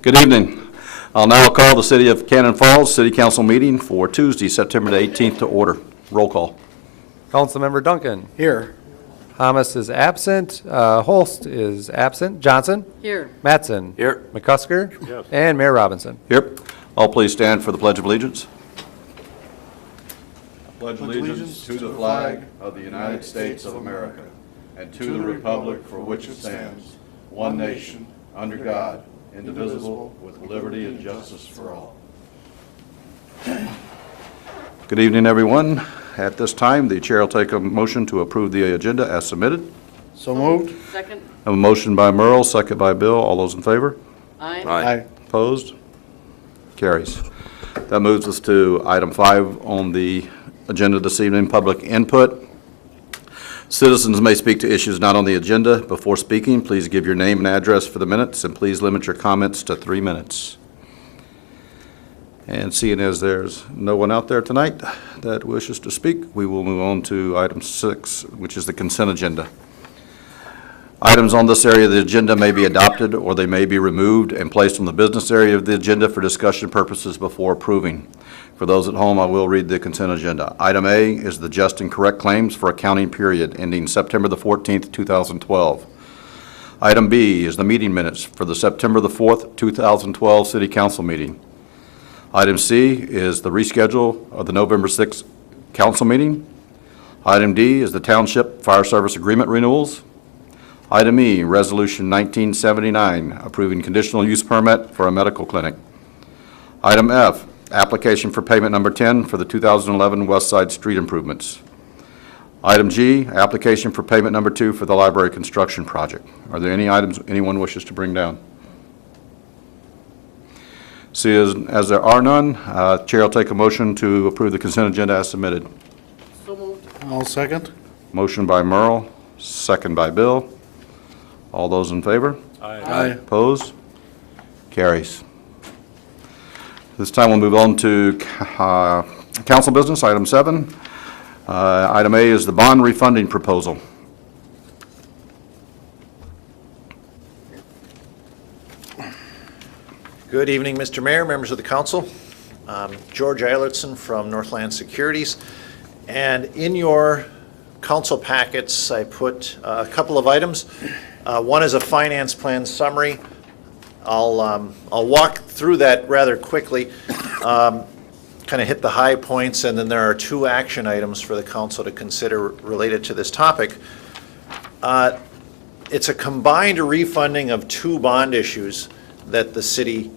Good evening. I'll now call the City of Cannon Falls City Council meeting for Tuesday, September the 18th to order. Roll call. Councilmember Duncan. Here. Thomas is absent. Holst is absent. Johnson. Here. Mattson. Here. McCusker. Yes. And Mayor Robinson. Here. All please stand for the Pledge of Allegiance. Pledge allegiance to the flag of the United States of America and to the republic for which it stands, one nation, under God, indivisible, with liberty and justice for all. Good evening, everyone. At this time, the chair will take a motion to approve the agenda as submitted. So moved. Second. I have a motion by Merle, second by Bill. All those in favor? Aye. Aye. Opposed? Carries. That moves us to item 5 on the agenda this evening, public input. Citizens may speak to issues not on the agenda. Before speaking, please give your name and address for the minutes, and please limit your comments to 3 minutes. And seeing as there's no one out there tonight that wishes to speak, we will move on to item 6, which is the consent agenda. Items on this area of the agenda may be adopted, or they may be removed and placed on the business area of the agenda for discussion purposes before approving. For those at home, I will read the consent agenda. Item A is the just and correct claims for accounting period ending September the 14th, 2012. Item B is the meeting minutes for the September the 4th, 2012 City Council meeting. Item C is the reschedule of the November 6th council meeting. Item D is the Township Fire Service Agreement renewals. Item E, Resolution 1979, approving conditional use permit for a medical clinic. Item F, application for payment number 10 for the 2011 West Side Street improvements. Item G, application for payment number 2 for the library construction project. Are there any items anyone wishes to bring down? See, as there are none, Chair will take a motion to approve the consent agenda as submitted. So moved. I'll second. Motion by Merle, second by Bill. All those in favor? Aye. Opposed? Carries. This time we'll move on to council business, item 7. Item A is the bond refunding proposal. Good evening, Mr. Mayor, members of the council. George Eilertson from Northland Securities. And in your council packets, I put a couple of items. One is a finance plan summary. I'll walk through that rather quickly, kind of hit the high points, and then there are 2 action items for the council to consider related to this topic. It's a combined refunding of 2 bond issues that the city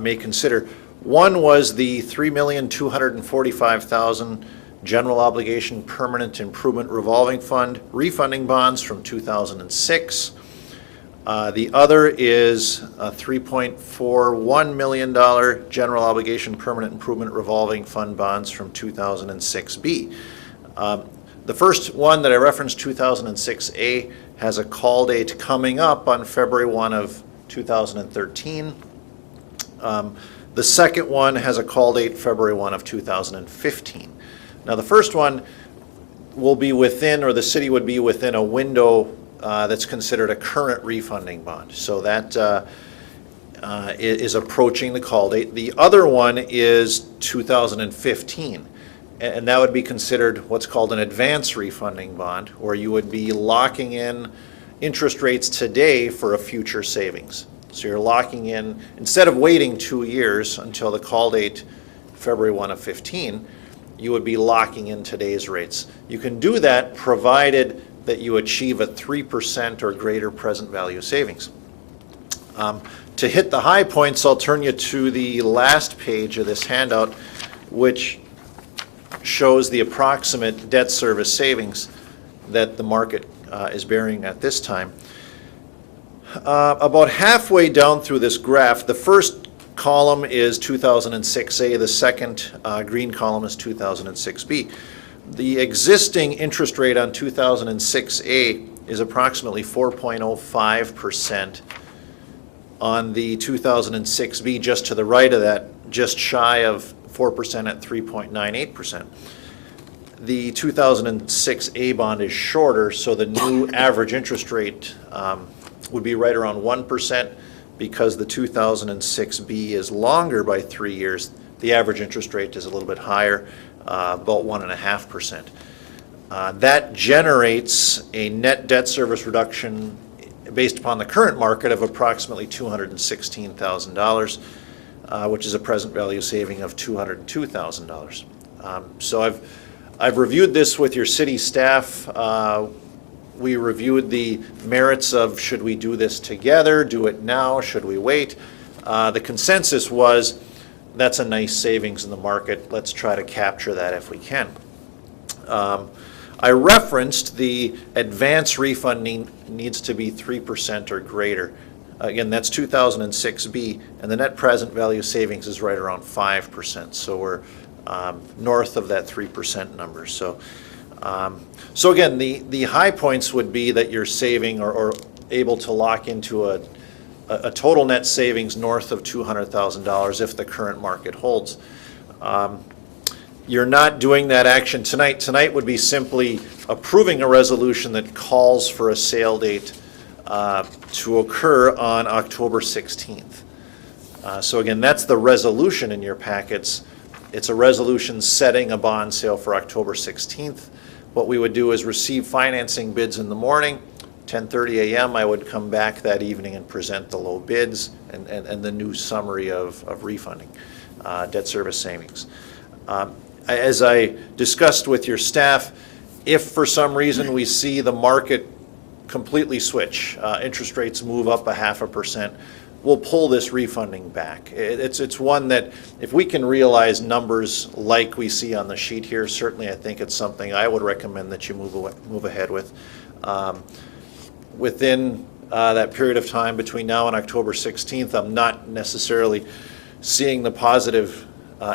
may consider. One was the $3,245,000 general obligation permanent improvement revolving fund refunding bonds from 2006. The other is a $3.41 million general obligation permanent improvement revolving fund bonds from 2006B. The first one that I referenced, 2006A, has a call date coming up on February 1 of 2013. The second one has a call date February 1 of 2015. Now the first one will be within, or the city would be within a window that's considered a current refunding bond. So that is approaching the call date. The other one is 2015. And that would be considered what's called an advance refunding bond, where you would be locking in interest rates today for a future savings. So you're locking in, instead of waiting 2 years until the call date, February 1 of 15, you would be locking in today's rates. You can do that provided that you achieve a 3% or greater present value savings. To hit the high points, I'll turn you to the last page of this handout, which shows the approximate debt service savings that the market is bearing at this time. About halfway down through this graph, the first column is 2006A, the second green column is 2006B. The existing interest rate on 2006A is approximately 4.05%. On the 2006B, just to the right of that, just shy of 4% at 3.98%. The 2006A bond is shorter, so the new average interest rate would be right around 1%. because the 2006B is longer by 3 years, the average interest rate is a little bit higher, about 1.5%. That generates a net debt service reduction based upon the current market of approximately $216,000, which is a present value saving of $202,000. So I've reviewed this with your city staff. We reviewed the merits of should we do this together, do it now, should we wait? The consensus was that's a nice savings in the market. Let's try to capture that if we can. I referenced the advance refunding needs to be 3% or greater. Again, that's 2006B, and the net present value savings is right around 5%. So we're north of that 3% number. So again, the high points would be that you're saving or able to lock into a total net savings north of $200,000 if the current market holds. You're not doing that action tonight. Tonight would be simply approving a resolution that calls for a sale date to occur on October 16th. So again, that's the resolution in your packets. It's a resolution setting a bond sale for October 16th. What we would do is receive financing bids in the morning. 10:30 a.m. I would come back that evening and present the low bids and the new summary of refunding, debt service savings. As I discussed with your staff, if for some reason we see the market completely switch, interest rates move up 0.5%, we'll pull this refunding back. It's one that if we can realize numbers like we see on the sheet here, certainly I think it's something I would recommend that you move ahead with. Within that period of time between now and October 16th, I'm not necessarily seeing the positive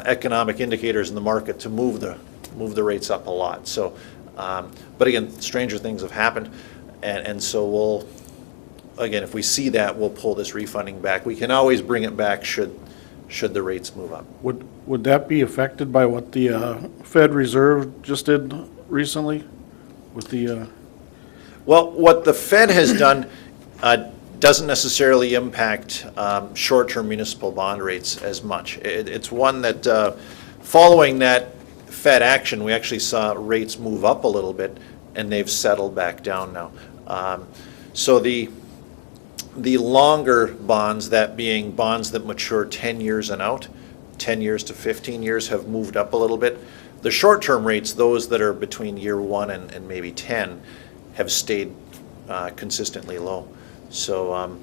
economic indicators in the market to move the rates up a lot. So, but again, stranger things have happened, and so we'll, again, if we see that, we'll pull this refunding back. We can always bring it back should the rates move up. Would that be affected by what the Fed Reserve just did recently with the? Well, what the Fed has done doesn't necessarily impact short-term municipal bond rates as much. It's one that, following that Fed action, we actually saw rates move up a little bit, and they've settled back down now. So the longer bonds, that being bonds that mature 10 years and out, 10 years to 15 years, have moved up a little bit. The short-term rates, those that are between year 1 and maybe 10, have stayed consistently low. So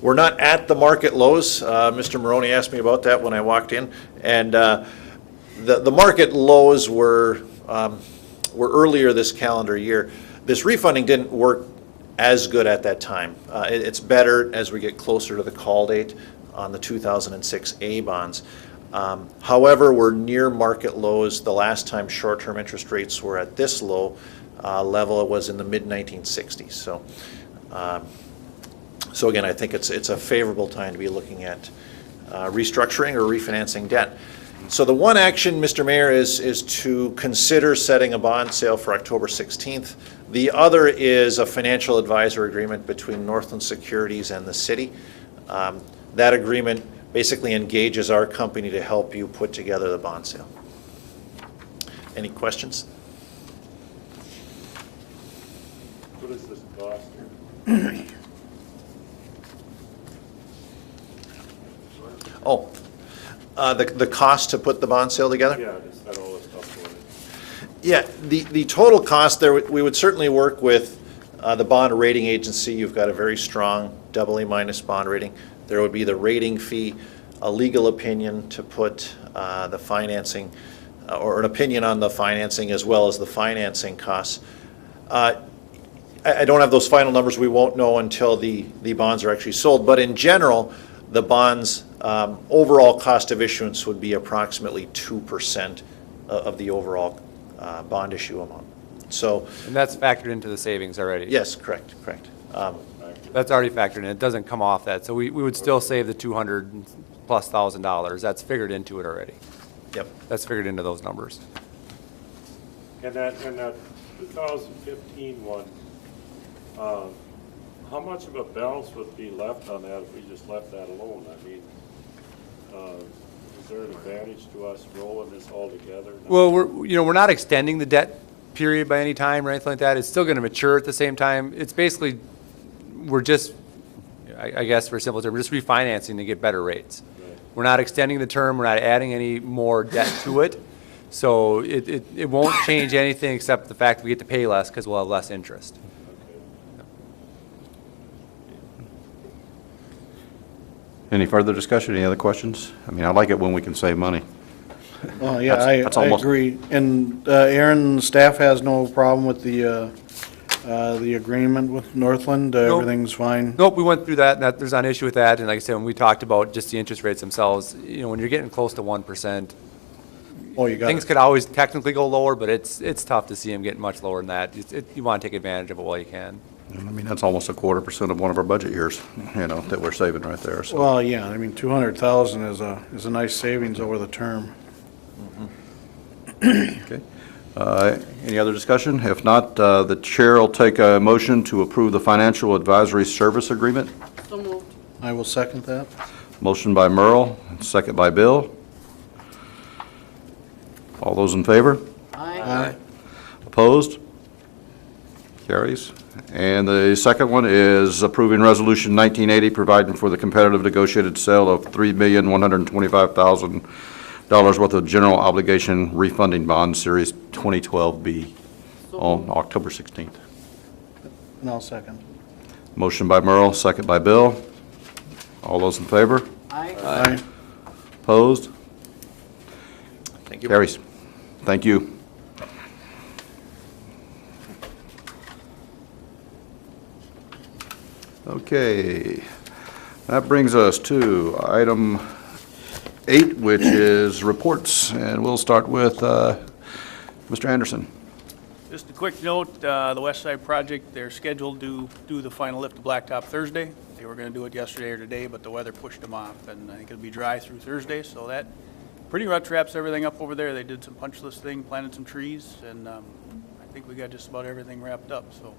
we're not at the market lows. Mr. Maroney asked me about that when I walked in, and the market lows were earlier this calendar year. This refunding didn't work as good at that time. It's better as we get closer to the call date on the 2006A bonds. However, we're near market lows. The last time short-term interest rates were at this low level, it was in the mid-1960s. So again, I think it's a favorable time to be looking at restructuring or refinancing debt. So the one action, Mr. Mayor, is to consider setting a bond sale for October 16th. The other is a financial advisor agreement between Northland Securities and the city. That agreement basically engages our company to help you put together the bond sale. Any questions? What does this cost here? Oh, the cost to put the bond sale together? Yeah, just that all this stuff for it. Yeah, the total cost there, we would certainly work with the bond rating agency. You've got a very strong AA- bond rating. There would be the rating fee, a legal opinion to put the financing, or an opinion on the financing as well as the financing costs. I don't have those final numbers. We won't know until the bonds are actually sold. But in general, the bonds' overall cost of issuance would be approximately 2% of the overall bond issue amount. So, And that's factored into the savings already? yes, correct. That's already factored in. It doesn't come off that. So we would still save the $200,000+. That's figured into it already. Yep. That's figured into those numbers. And that 2015 one, How much of a balance would be left on that if we just left that alone? I mean, is there an advantage to us rolling this all together? Well, we're not extending the debt period by any time or anything like that. It's still going to mature at the same time. It's basically, we're just, I guess for simple terms, just refinancing to get better rates. Right. We're not extending the term, we're not adding any more debt to it. So it won't change anything except the fact that we get to pay less because we'll have less interest. Any further discussion, any other questions? I mean, I like it when we can save money. Well, yeah, That's I almost- agree. And Aaron, staff has no problem with the agreement with Northland? Nope. Everything's fine? Nope, we went through that, and there's not an issue with that. And like I said, when we talked about just the interest rates themselves, when you're getting close to 1%, Oh, you got things it. could always technically go lower, but it's tough to see them getting much lower than that. You want to take advantage of it while you can. I mean, that's almost 1/4% of one of our budget years, that we're saving right there, so. Well, yeah, I mean, 200,000 is a nice savings over the term. Okay. Any other discussion? If not, the chair will take a motion to approve the financial advisory service agreement. So moved. I will second that. Motion by Merle, second by Bill. All those in favor? Aye. Opposed? Carries. And the second one is approving Resolution 1980, providing for the competitive negotiated sale of $3,125,000 worth of general obligation refunding bonds, Series 2012B, on October 16th. And I'll second. Motion by Merle, second by Bill. All those in favor? Aye. Aye. Opposed? Thank you. Carries. Thank you. Okay, that brings us to item 8, which is reports, and we'll start with Mr. Anderson. Just a quick note, the West Side project, they're scheduled to do the final lift of blacktop Thursday. They were gonna do it yesterday or today, but the weather pushed them off, and I think it'll be dry through Thursday, so that pretty much wraps everything up over there. They did some punch list thing, planted some trees, and I think we got just about everything wrapped up, so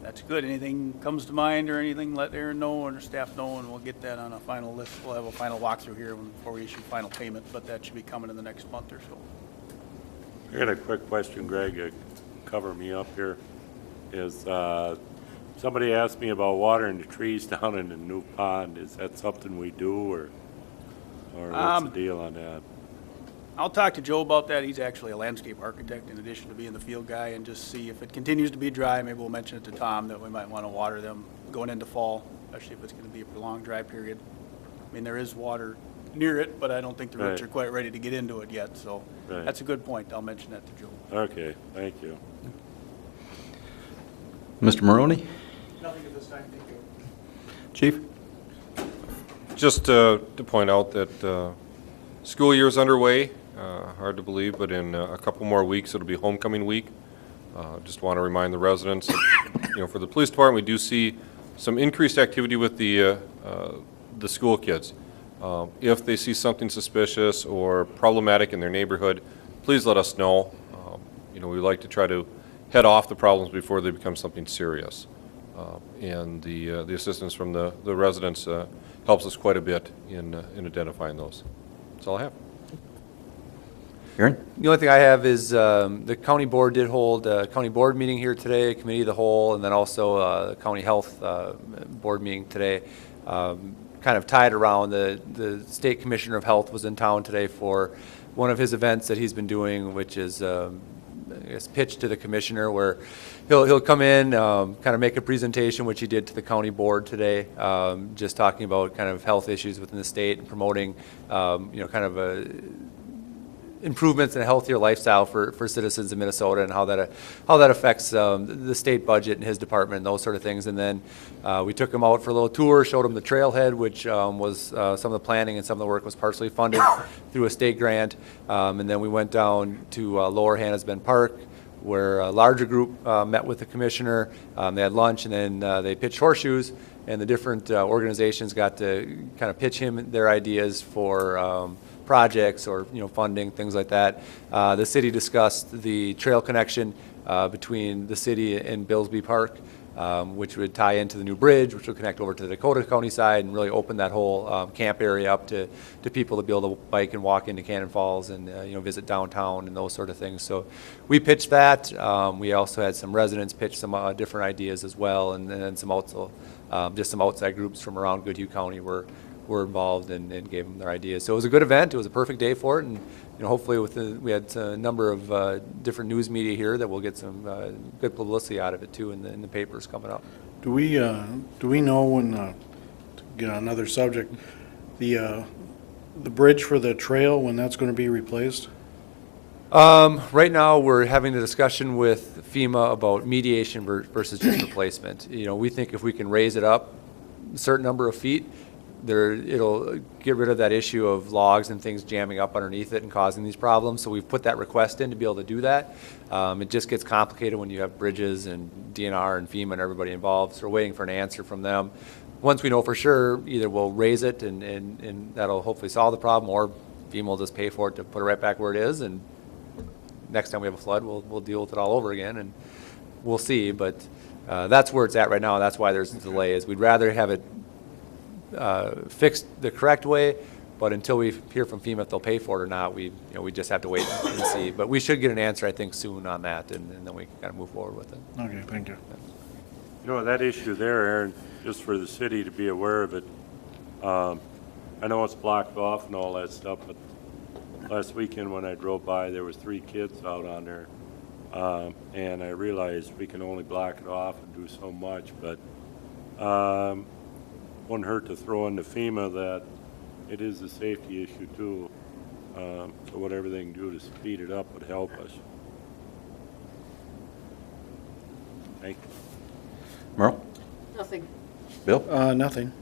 that's good. Anything comes to mind or anything, let Aaron know or staff know, and we'll get that on a final list. We'll have a final walkthrough here before we issue final payment, but that should be coming in the next month or so. I got a quick question, Greg, cover me up here. Is, somebody asked me about watering the trees down in the new pond. Is that something we do, or what's the deal on that? I'll talk to Joe about that. He's actually a landscape architect in addition to being the field guy, and just see if it continues to be dry. Maybe we'll mention it to Tom that we might want to water them going into fall, especially if it's going to be a prolonged dry period. I mean, there is water near it, but I don't think the roots Right. are quite ready to get into it yet, so Right. that's a good point. I'll mention that to Joe. Okay, thank you. Mr. Maroney? Nothing at this time, thank you. Chief? Just to point out that school year's underway, hard to believe, but in a couple more weeks, it'll be homecoming week. Just want to remind the residents, that, for the police department, we do see some increased activity with the school kids. If they see something suspicious or problematic in their neighborhood, please let us know. We like to try to head off the problems before they become something serious. And the assistance from the residents helps us quite a bit in identifying those. That's all I have. Aaron? The only thing I have is the county board did hold a county board meeting here today, committee of the whole, and then also the county health board meeting today. Kind of tied around the state commissioner of health was in town today for one of his events that he's been doing, which is I guess pitch to the commissioner, where he'll come in, kind of make a presentation, which he did to the county board today, just talking about kind of health issues within the state and promoting, kind of improvements in a healthier lifestyle for citizens in Minnesota, and how that affects the state budget and his department and those sort of things. And then we took him out for a little tour, showed him the trailhead, which was some of the planning and some of the work was partially funded through a state grant. And then we went down to Lower Hannahsbend Park, where a larger group met with the commissioner. They had lunch, and then they pitched horseshoes, and the different organizations got to kind of pitch him their ideas for projects or funding, things like that. The city discussed the trail connection between the city and Billsby Park, which would tie into the new bridge, which would connect over to the Dakota County side and really open that whole camp area up to people to be able to bike and walk into Cannon Falls and visit downtown and those sort of things. So we pitched that. We also had some residents pitch some different ideas as well, and then some also just some outside groups from around Goodhue County were involved and gave them their ideas. So it was a good event. It was a perfect day for it, and hopefully we had a number of different news media here that will get some good publicity out of it too in the papers coming up. Do we know when, to get on another subject, the bridge for the trail, when that's gonna be replaced? Right now, we're having a discussion with FEMA about mediation versus just replacement. We think if we can raise it up a certain number of feet, it'll get rid of that issue of logs and things jamming up underneath it and causing these problems. So we've put that request in to be able to do that. It just gets complicated when you have bridges and DNR and FEMA and everybody involved. So we're waiting for an answer from them. Once we know for sure, either we'll raise it and that'll hopefully solve the problem, or FEMA will just pay for it to put it right back where it is, and next time we have a flood, we'll deal with it all over again, and we'll see. But that's where it's at right now. That's why there's a delay. Is we'd rather have it fixed the correct way, but until we hear from FEMA if they'll pay for it or not, we just have to wait and see. But we should get an answer, I think, soon on that, and then we can kind of move forward with it. Okay, thank you. That issue there, Aaron, just for the city to be aware of it, I know it's blocked off and all that stuff, but last weekend when I drove by, there was 3 kids out on there, and I realized we can only block it off and do so much, but wouldn't hurt to throw into FEMA that it is a safety issue too, so whatever they can do to speed it up would help us. Thank you. Merle? Nothing. Bill? Nothing.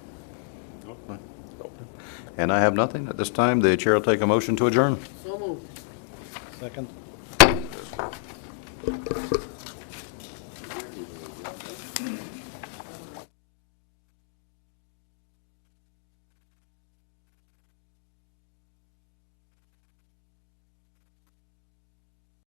And I have nothing. At this time, the chair will take a motion to adjourn. So moved. Second.